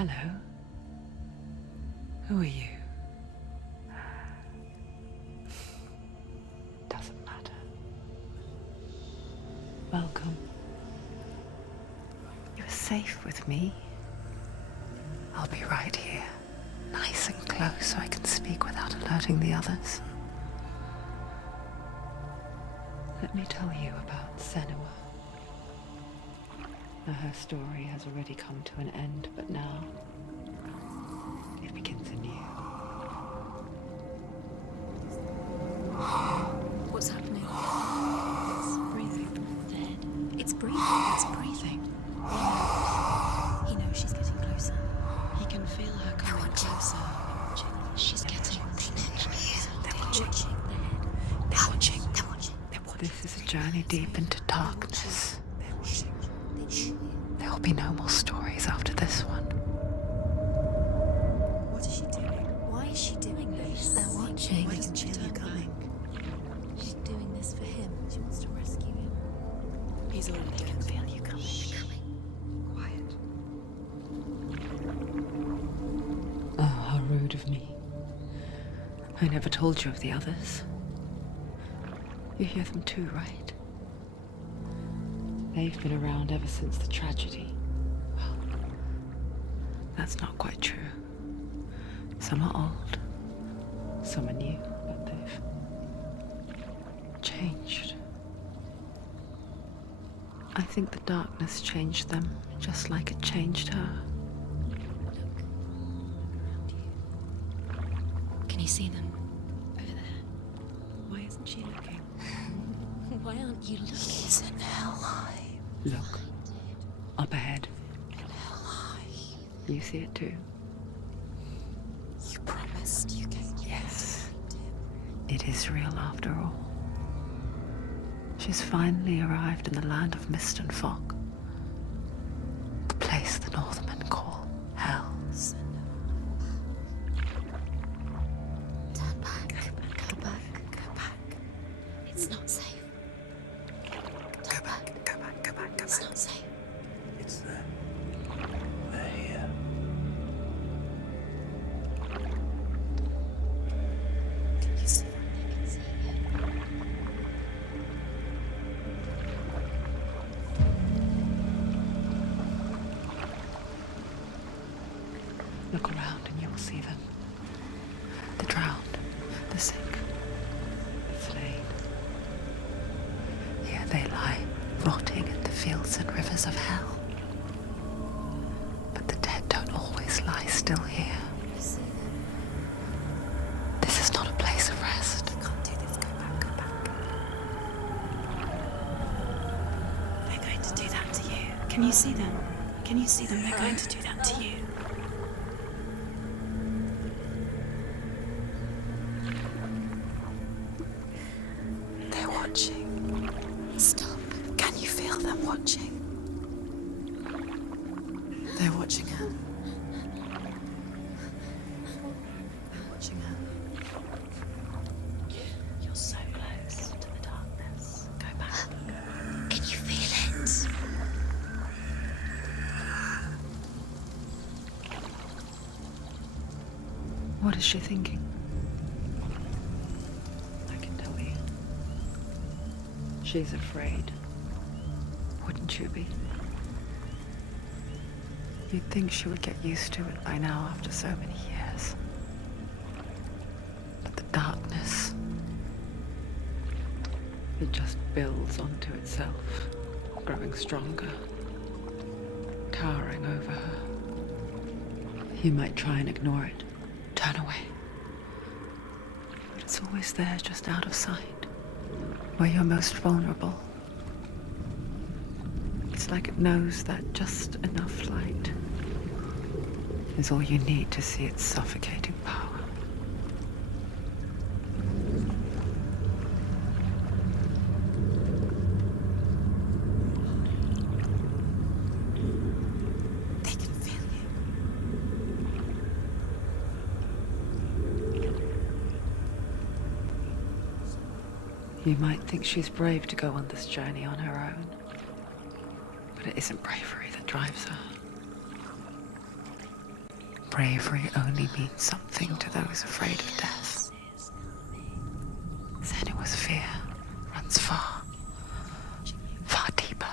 Hello. Who are you? Doesn't matter. Welcome. You're safe with me. I'll be right here, nice and close so I can speak without alerting the others. Let me tell you about Senua. Now, her story has already come to an end, but now it begins anew. What's happening? It's breathing. Dead. It's breathing. It's breathing. He knows she's getting closer. He can feel her coming closer. She's getting closer. They're watching. They're watching. They're watching. This is a journey deep into darkness. There will be no more stories after this one. What is she doing? Why is she doing this? They're watching. Why doesn't she turn coming? She's doing this for him. She wants to rescue him. He's already dead. I can feel you coming. Quiet. Oh, how rude of me. I never told you of the others. You hear them too, right? They've been around ever since the tragedy. Well, that's not quite true. Some are old, some are new, but they've changed. I think the darkness changed them, just like it changed her. Can you see them? Over there. Why isn't she looking? Why aren't you looking? He's in hell alive. Look, up ahead. In hell alive. You see it too? You promised you came. Yes. It is real after all. She's finally arrived in the land of mist and fog. The place the Northmen call hell. Turn back. Go back. Go back. It's not safe. Go back. Go back, go back, go It's back. not safe. It's them. They're here. Can you see them? They can see you. Look around and you'll see them. The drowned, the sick, the slain. Here they lie, rotting in the fields and rivers of hell. But the dead don't always lie still here. You see them. This is not a place of rest. You can't do this. Go back. Go back. They're going to do that to you. Can you see them? Can you see them? They're going to do that to you. They're watching. Stop. Can you feel them watching? They're watching her. They're watching her. You're so close to the darkness. Go back. Can you feel it? What is she thinking? I can tell you. She's afraid. Wouldn't you be? You'd think she would get used to it by now after so many years. But the darkness, it just builds onto itself, growing stronger, towering over her. You might try and ignore it, turn away. But it's always there, just out of sight, where you're most vulnerable. It's like it knows that just enough light is all you need to see its suffocating power. They can feel you. You might think she's brave to go on this journey on her own, but it isn't bravery that drives her. bravery only means something to those afraid of death. Senua's fear runs far, far deeper.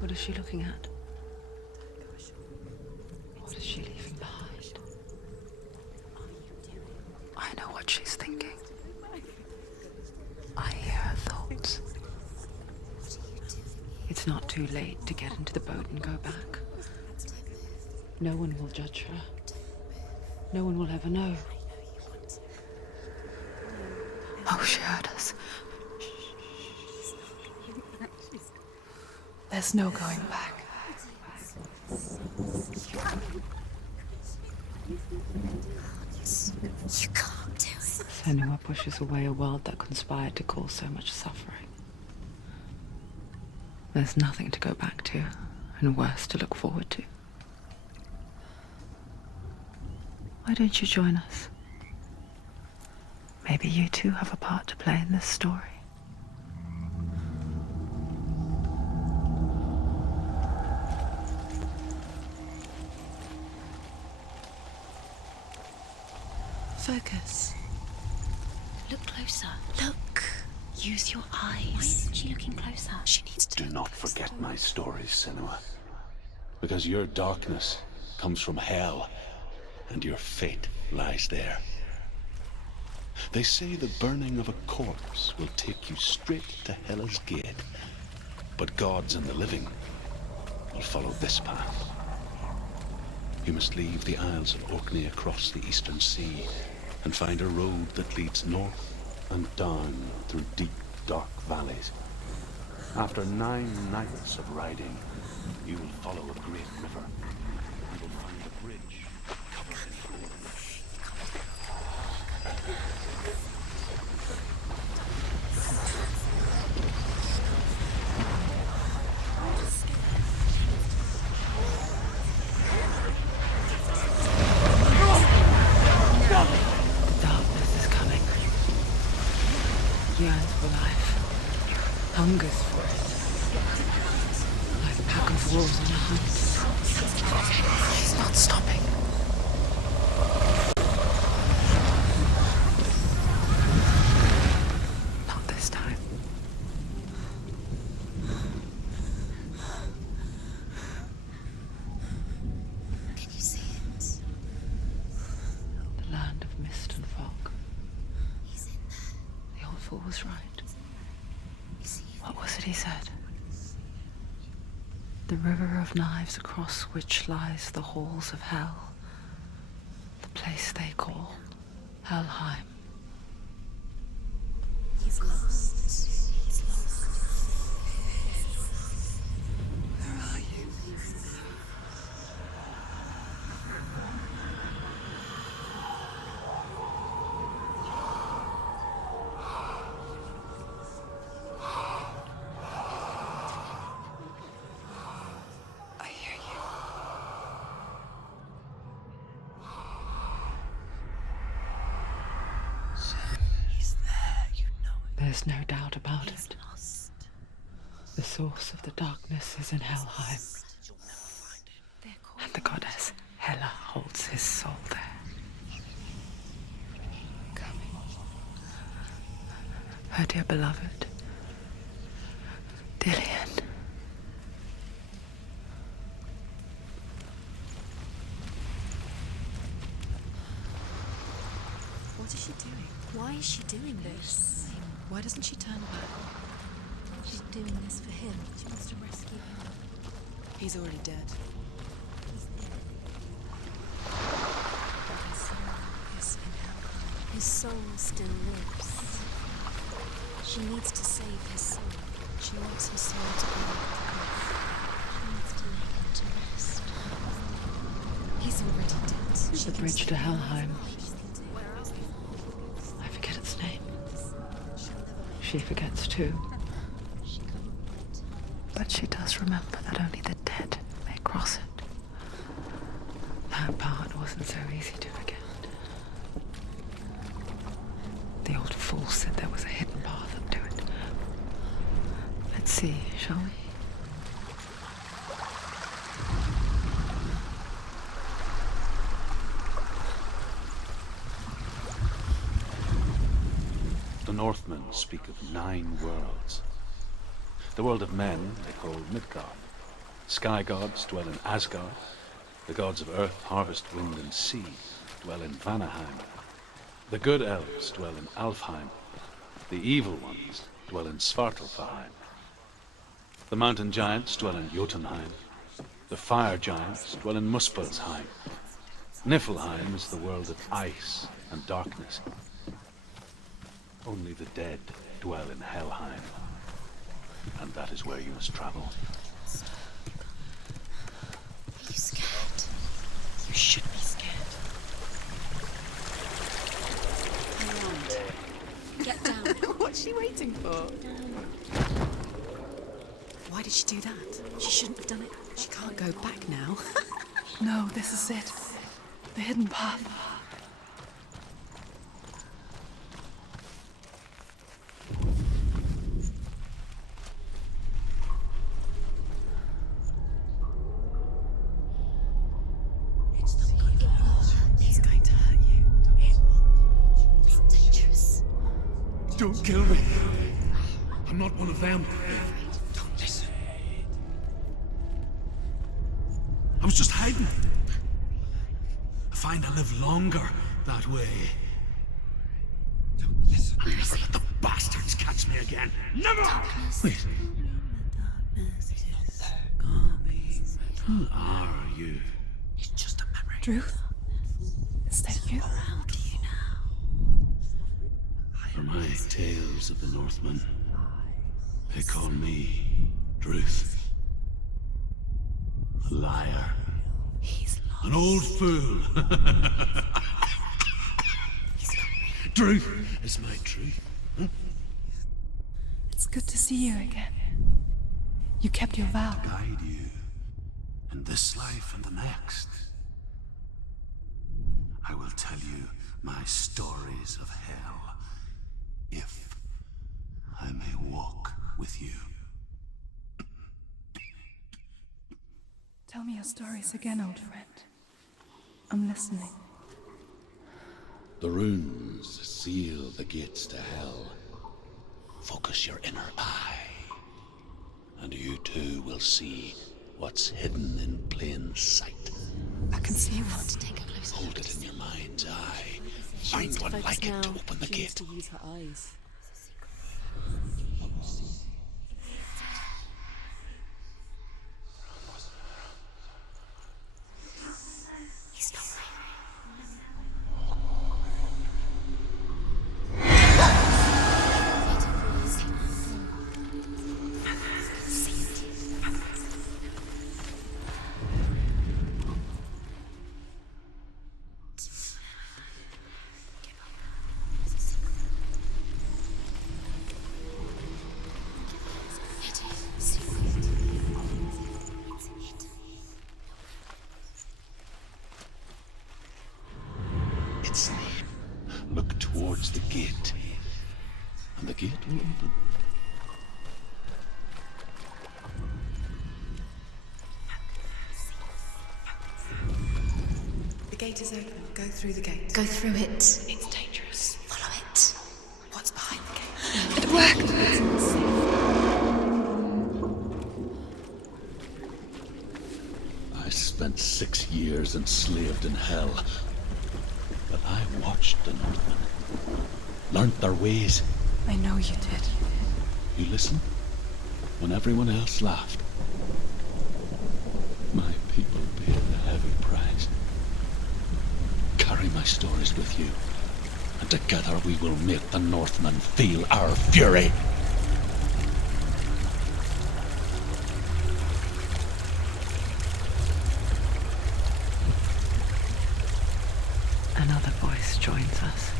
What is she looking at? What is she leaving behind? I know what she's thinking. I hear her thoughts. It's not too late to get into the boat and go back. No one will judge her. No one will ever know. Oh, she heard us. There's no going back. You can't do it. Senua pushes away a world that conspired to cause so much suffering. There's nothing to go back to, and worse to look forward to. Why don't you join us? Maybe you too have a part to play in this story. Focus. Look closer. Look. Use your eyes. Why isn't she looking closer? She needs to Do not forget my stories, Senua. Because your darkness comes from hell, and your fate lies there. They say the burning of a corpse will take you straight to Hela's gate, but gods and the living will follow this path. You must leave the Isles of Orkney across the eastern sea and find a road that leads north and down through deep, dark valleys. After 9 nights of riding, you will follow a great river. You will find a bridge covered in gold. Darkness is coming. Yearns for life. Hungers for it. Like a pack of wolves on a hunt. He's not stopping. Not this time. Can you see it? The land of mist and fog. He's in there. The old fool was right. Is he? What was it he said? The river of knives across which lies the halls of hell. The place they call Helheim. He's lost. He's lost. Where are you? I hear you. He's there. You know it. There's no doubt about He's it. lost. The source of the darkness is in Helheim, You'll never find him. They're called and the goddess Hela holds his soul there. Coming. Her dear beloved, Dillian. What is she doing? Why is she doing this? Why doesn't she turn back? She's doing this for him. She wants to rescue him. He's already dead. He's dead. But his soul is in hell. His soul still lives. She needs to save his soul. She wants his soul to be like the cliff. He's already dead. The bridge to Helheim. I forget its name. She forgets too. But she does remember that only the dead may cross it. That part wasn't so easy to forget. The old fool said there was a hidden path up to it. Let's see, shall we? The Northmen speak of 9 worlds. The world of men they call Midgard. Sky gods dwell in Asgard. The gods of earth, harvest, wind, and sea dwell in Vanaheim. The good elves dwell in Alfheim. The evil ones dwell in Svartalfheim. The mountain giants dwell in Jotunheim. The fire giants dwell in Muspelheim. Niflheim is the world of ice and darkness. Only the dead dwell in Helheim. And that is where you must travel. Are you scared? You should be scared. Hang on. Get down. What's she waiting for? Why did she do that? She shouldn't have done it. She can't go back now. No, this is it. The hidden path. He's going to hurt you. It's dangerous. Don't kill me. I'm not one of them. Don't listen. I was just hiding. I find I live longer that way. Don't listen. I'll never let the bastards catch me again. Never! Wait. Who are you? It's just a memory. Druth? Is that you? Around you now. For my tales of the Northmen, they call me Druth. A liar. He's lost. An old fool. Truth is my truth. Huh? It's good to see you again. You kept your vow. Guide you in this life and the next. I will tell you my stories of hell, if I may walk with you. Tell me your stories again, old friend. I'm listening. The runes seal the gates to hell. Focus your inner eye, and you too will see what's hidden in plain sight. I can see I want one. to take a closer Hold look. it in your mind's eye. She Find needs to one focus like now. it to open the She needs gate. to use her eyes. He's not right. Its name. Look towards the gate, and the gate will open. The gate is open. Go through the gate. Go through it. It's dangerous. Follow it. What's behind the gate? It worked! I spent 6 years enslaved in hell. But I watched the Northmen, learnt their ways. I know you did. You listen when everyone else laughed. My people paid the heavy price. Carry my stories with you, and together we will make the Northmen feel our fury. Another voice joins us.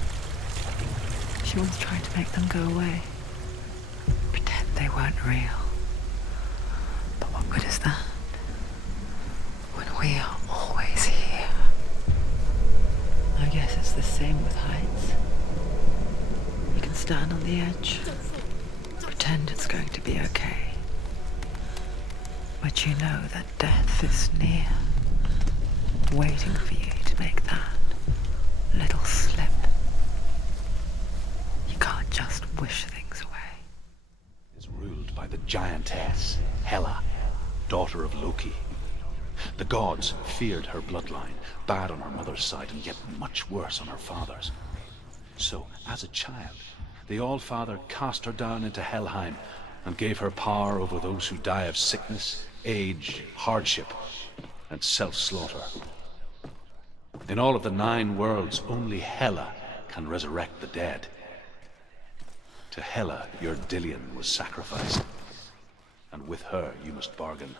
She once tried to make them go away. Pretend they weren't real. But what good is that? When we are always here. I guess it's the same with heights. You can stand on the edge, pretend it's going to be okay. But you know that death is near, waiting for you to make that little slip. You can't just wish things away. Is ruled by the giantess, Hela, daughter of Loki. The gods feared her bloodline, bad on her mother's side and yet much worse on her father's. So, as a child, the All-Father cast her down into Helheim and gave her power over those who die of sickness, age, hardship, and self-slaughter. In all of the 9 worlds, only Hela can resurrect the dead. To Hela, your Dillion was sacrificed, and with her you must bargain.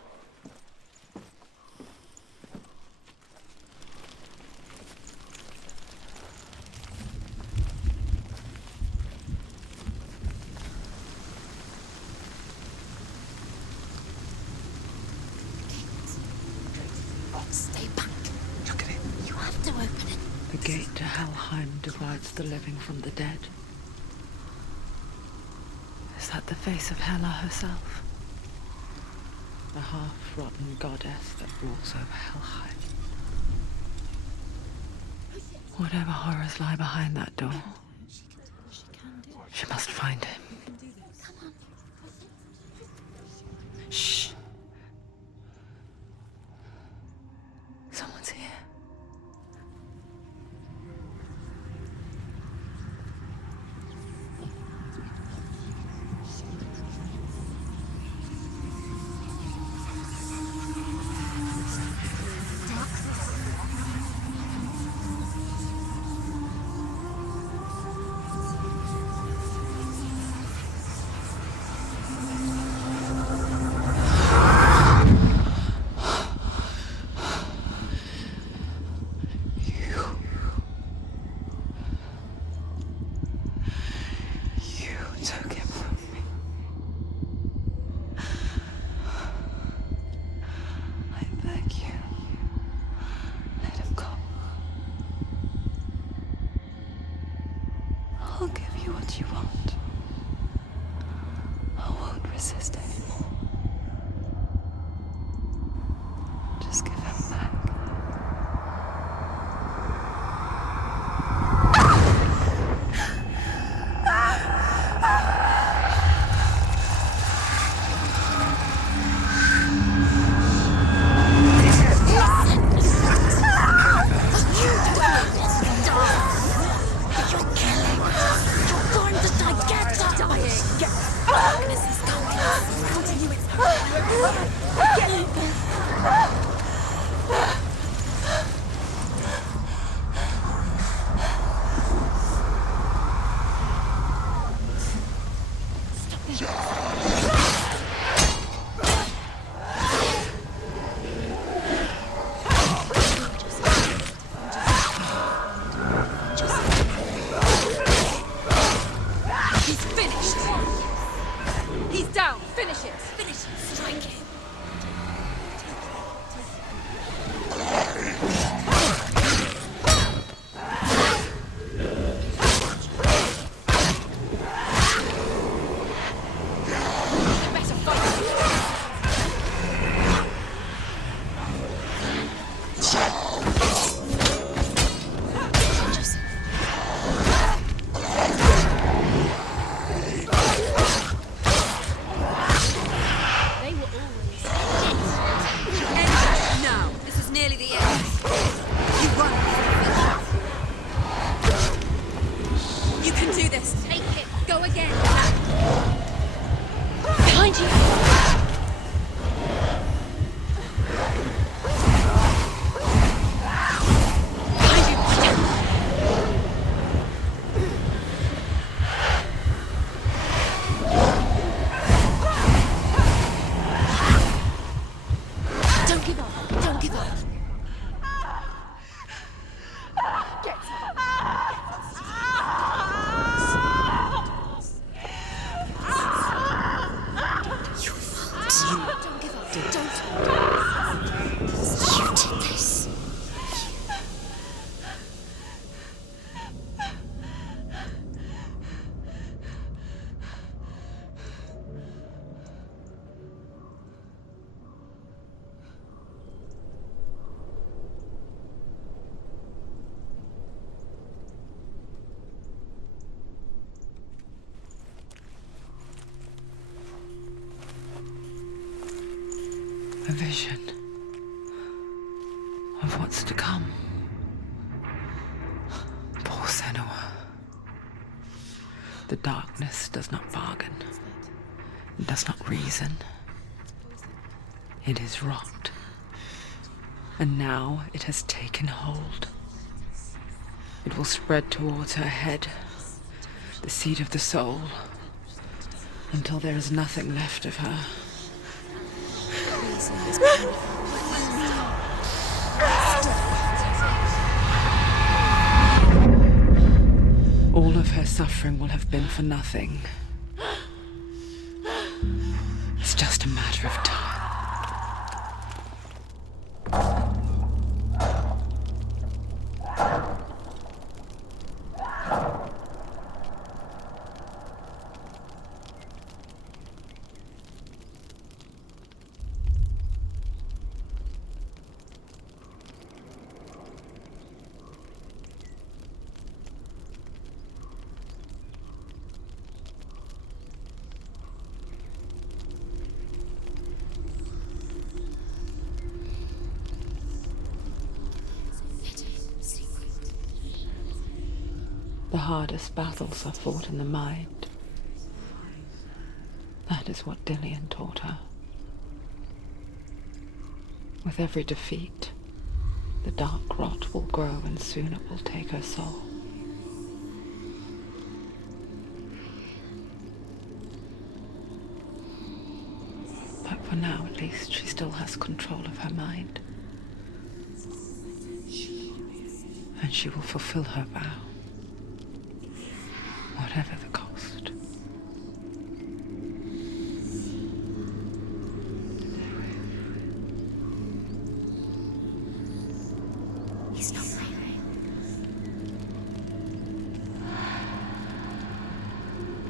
Stay back. Look at it. You have to open it. The gate to Helheim divides the living from the dead. Is that the face of Hela herself? The half-rotten goddess that rules over Helheim. Whatever horrors lie behind that door, she must find him. Shh. Someone's here. I'll give you what you want. I won't resist anymore. Just give him back. vision of what's to come. Poor Senua. The darkness does not bargain. It does not reason. It is rot. And now it has taken hold. It will spread towards her head, the seat of the soul, until there is nothing left of her. All of her suffering will have been for nothing. It's just a matter of time. The hardest battles are fought in the mind. That is what Dillian taught her. With every defeat, the dark rot will grow and soon it will take her soul. But for now, at least, she still has control of her mind. And she will fulfill her vow. Whatever the cost. He's not breathing.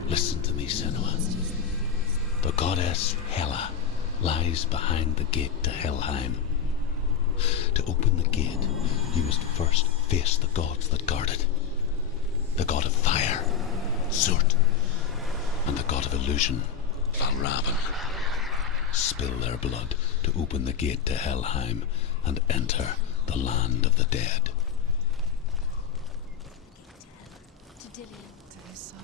Listen to me, Senua. The goddess Hela lies behind the gate to Helheim. To open the gate, you must first face the gods that guard it. The god of fire, Surt, and the god of illusion, Valravan. Spill their blood to open the gate to Helheim and enter the land of the dead. To Dillian. To his soul.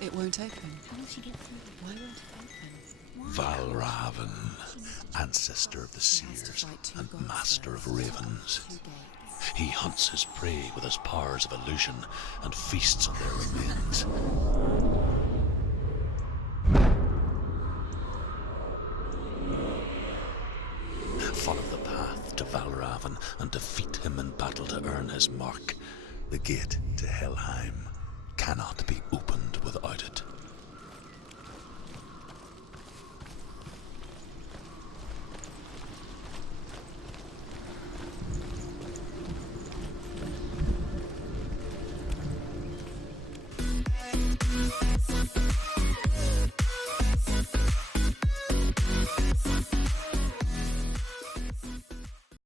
It won't open. How will she get through? Why won't it open? Valravan, ancestor of the seers and master of ravens. He hunts his prey with his powers of illusion and feasts on their remains. Follow the path to Valravan and defeat him in battle to earn his mark. The gate to Helheim cannot be opened